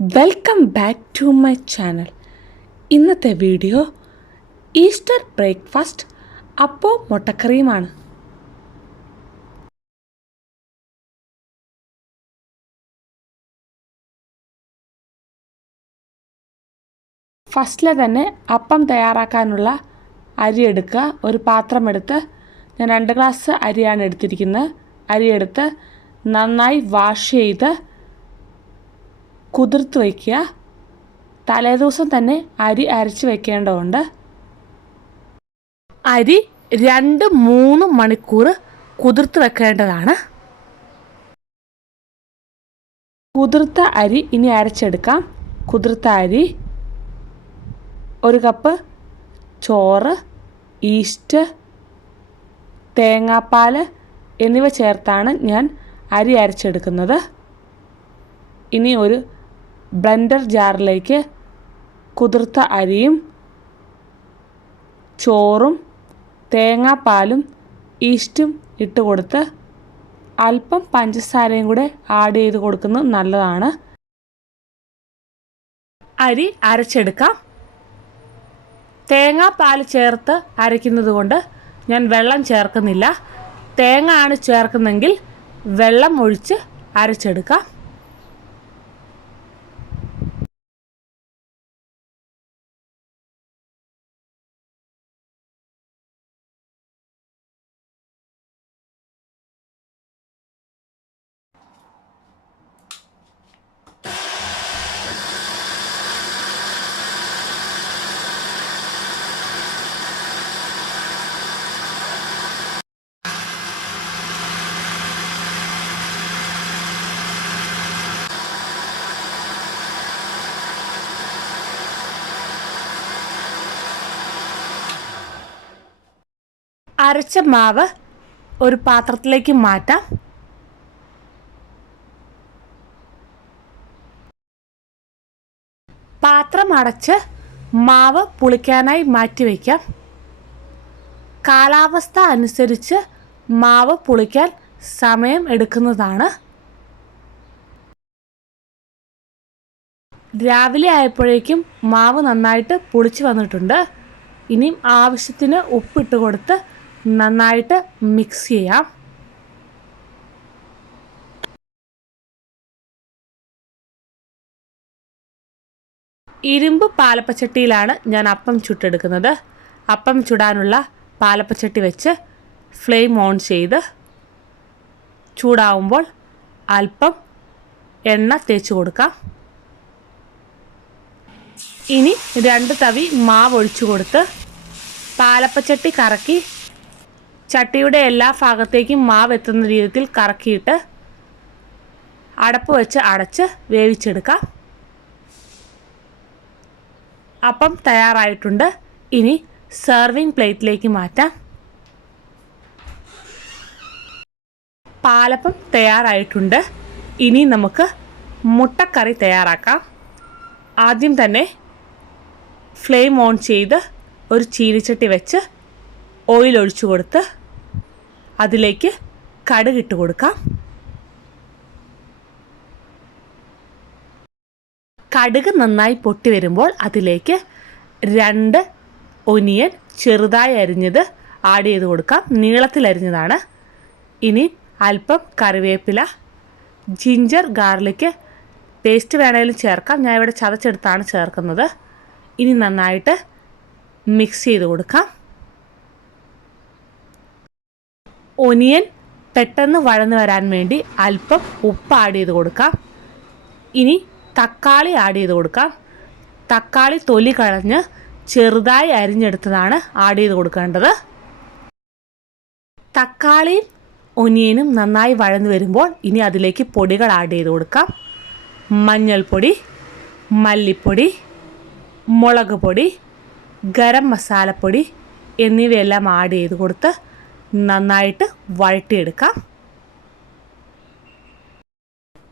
Welcome back to my channel ഇന്നത്തെ video Easter breakfast അപ്പോ മുട്ടക്കറിയുമാണ്. ഫസ്റ്റിലെ തന്നെ അപ്പം തയ്യാറാക്കാനുള്ള അരി എടുക്കുക. ഒരു പാത്രം എടുത്ത് ഞാൻ രണ്ട് ഗ്ലാസ് അരിയാണ് എടുത്തിരിക്കുന്നത്. അരിയെടുത്ത് നന്നായി വാഷ് ചെയ്ത് കുതിർത്ത് വയ്ക്കുക. തലേദിവസം തന്നെ അരി അരച്ച് വയ്ക്കേണ്ടതുണ്ട് അരി രണ്ട് മൂന്ന് മണിക്കൂർ കുതിർത്ത് വെക്കേണ്ടതാണ്. കുതിർത്ത അരി ഇനി അരച്ചെടുക്കാം. കുതിർത്ത അരി ഒരു കപ്പ് ചോറ് ഈസ്റ്റ് തേങ്ങാപ്പാൽ എന്നിവ ചേർത്താണ് ഞാൻ അരി അരച്ചെടുക്കുന്നത്. ഇനി ഒരു ബ്ലെൻഡർ ജാറിലേക്ക് കുതിർത്ത അരിയും ചോറും തേങ്ങാപ്പാലും ഈസ്റ്റും ഇട്ട് കൊടുത്ത് അല്പം പഞ്ചസാരയും കൂടെ ആഡ് ചെയ്ത് കൊടുക്കുന്നത് നല്ലതാണ്. അരി അരച്ചെടുക്കാം. തേങ്ങാപ്പാൽ ചേർത്ത് അരയ്ക്കുന്നത് കൊണ്ട് ഞാൻ വെള്ളം ചേർക്കുന്നില്ല. തേങ്ങ ആണ് ചേർക്കുന്നെങ്കിൽ വെള്ളം ഒഴിച്ച് അരച്ചെടുക്കാം. അരച്ച മാവ് ഒരു പാത്രത്തിലേക്ക് മാറ്റാം. പാത്രം അടച്ച് മാവ് പുളിക്കാനായി മാറ്റി വയ്ക്കാം. കാലാവസ്ഥ അനുസരിച്ച് മാവ് പുളിക്കാൻ സമയം എടുക്കുന്നതാണ്. രാവിലെ ആയപ്പോഴേക്കും മാവ് നന്നായിട്ട് പുളിച്ച് വന്നിട്ടുണ്ട്. ഇനിയും ആവശ്യത്തിന് ഉപ്പിട്ട് കൊടുത്ത് നന്നായിട്ട് മിക്സ് ചെയ്യാം. ഇരുമ്പ് പാലപ്പച്ചട്ടിയിലാണ് ഞാൻ അപ്പം ചുട്ടെടുക്കുന്നത്. അപ്പം ചുടാനുള്ള പാലപ്പച്ചട്ടി വെച്ച് ഫ്ലെയിം ഓൺ ചെയ്ത് ചൂടാവുമ്പോൾ അല്പം എണ്ണ തേച്ച് കൊടുക്കാം. ഇനി രണ്ട് തവി മാവ് ഒഴിച്ചു കൊടുത്ത് പാലപ്പച്ചട്ടി കറക്കി ചട്ടിയുടെ എല്ലാ ഭാഗത്തേക്കും മാവ് എത്തുന്ന രീതിയിൽ കറക്കിയിട്ട് അടപ്പ് വെച്ച് അടച്ച് വേവിച്ചെടുക്കാം. അപ്പം തയ്യാറായിട്ടുണ്ട്. ഇനി സെർവിങ് പ്ലേറ്റിലേക്ക് മാറ്റാം. പാലപ്പം തയ്യാറായിട്ടുണ്ട്. ഇനി നമുക്ക് മുട്ടക്കറി തയ്യാറാക്കാം. ആദ്യം തന്നെ ഫ്ലെയിം ഓൺ ചെയ്ത് ഒരു ചീനിച്ചട്ടി വെച്ച് ഓയിൽ ഒഴിച്ചു കൊടുത്ത് അതിലേക്ക് കടുകിട്ട് കൊടുക്കാം. കടുക് നന്നായി പൊട്ടി വരുമ്പോൾ അതിലേക്ക് രണ്ട് ഒനിയൻ ചെറുതായി അരിഞ്ഞത് ആഡ് ചെയ്ത് കൊടുക്കാം. നീളത്തിൽ അരിഞ്ഞതാണ്. ഇനി അല്പം കറിവേപ്പില ജിഞ്ചർ ഗാർലിക്ക് പേസ്റ്റ് വേണമെങ്കിലും ചേർക്കാം. ഞാൻ ഇവിടെ ചതച്ചെടുത്താണ് ചേർക്കുന്നത്. ഇനി നന്നായിട്ട് മിക്സ് ചെയ്ത് കൊടുക്കാം. ഒനിയൻ പെട്ടെന്ന് വഴന്ന് വരാൻ വേണ്ടി അല്പം ഉപ്പ് ആഡ് ചെയ്ത് കൊടുക്കാം. ഇനി തക്കാളി ആഡ് ചെയ്ത് കൊടുക്കാം. തക്കാളി തൊലി കളഞ്ഞ് ചെറുതായി അരിഞ്ഞെടുത്തതാണ് ആഡ് ചെയ്ത് കൊടുക്കേണ്ടത്. തക്കാളിയും ഒനിയനും നന്നായി വഴന്ന് വരുമ്പോൾ ഇനി അതിലേക്ക് പൊടികൾ ആഡ് ചെയ്ത് കൊടുക്കാം. മഞ്ഞൾപ്പൊടി മല്ലിപ്പൊടി മുളക് പൊടി ഗരം മസാലപ്പൊടി എന്നിവയെല്ലാം ആഡ് ചെയ്ത് കൊടുത്ത് നന്നായിട്ട് വഴട്ടിയെടുക്കാം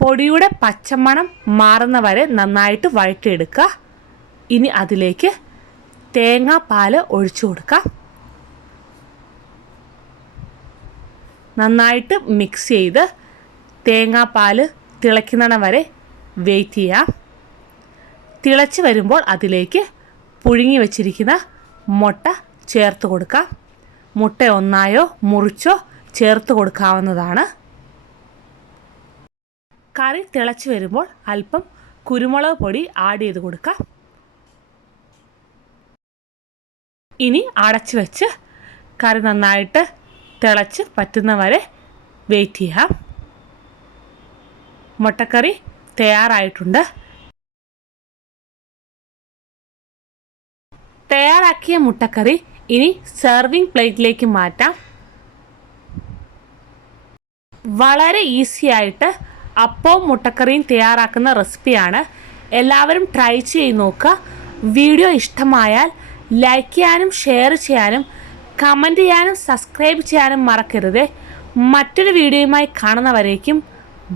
പൊടിയുടെ പച്ചമണം മാറുന്ന വരെ നന്നായിട്ട് വഴറ്റിയെടുക്കുക. ഇനി അതിലേക്ക് തേങ്ങാപ്പാൽ ഒഴിച്ചു കൊടുക്കാം. നന്നായിട്ട് മിക്സ് ചെയ്ത് തേങ്ങാപ്പാൽ തിളയ്ക്കുന്നിടം വരെ വെയിറ്റ് ചെയ്യാം. തിളച്ച് വരുമ്പോൾ അതിലേക്ക് പുഴുങ്ങി വച്ചിരിക്കുന്ന മുട്ട ചേർത്ത് കൊടുക്കാം. മുട്ട ഒന്നായോ മുറിച്ചോ ചേർത്ത് കൊടുക്കാവുന്നതാണ്. കറി തിളച്ച് വരുമ്പോൾ അല്പം കുരുമുളക് പൊടി ആഡ് ചെയ്ത് കൊടുക്കാം. ഇനി അടച്ചു വെച്ച് കറി നന്നായിട്ട് തിളച്ച് പറ്റുന്ന വരെ വെയിറ്റ് ചെയ്യാം. മുട്ടക്കറി തയ്യാറായിട്ടുണ്ട്. തയ്യാറാക്കിയ മുട്ടക്കറി ഇനി സെർവിങ് പ്ലേറ്റിലേക്ക് മാറ്റാം. വളരെ ഈസി ആയിട്ട് അപ്പവും മുട്ടക്കറിയും തയ്യാറാക്കുന്ന റെസിപ്പിയാണ് എല്ലാവരും ട്രൈ ചെയ്ത് നോക്കുക. വീഡിയോ ഇഷ്ടമായാൽ ലൈക്ക് ചെയ്യാനും ഷെയർ ചെയ്യാനും കമന്റ് ചെയ്യാനും സബ്സ്ക്രൈബ് ചെയ്യാനും മറക്കരുത്. മറ്റൊരു വീഡിയോയുമായി കാണുന്നവരേക്കും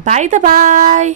ബൈ ദ ബൈ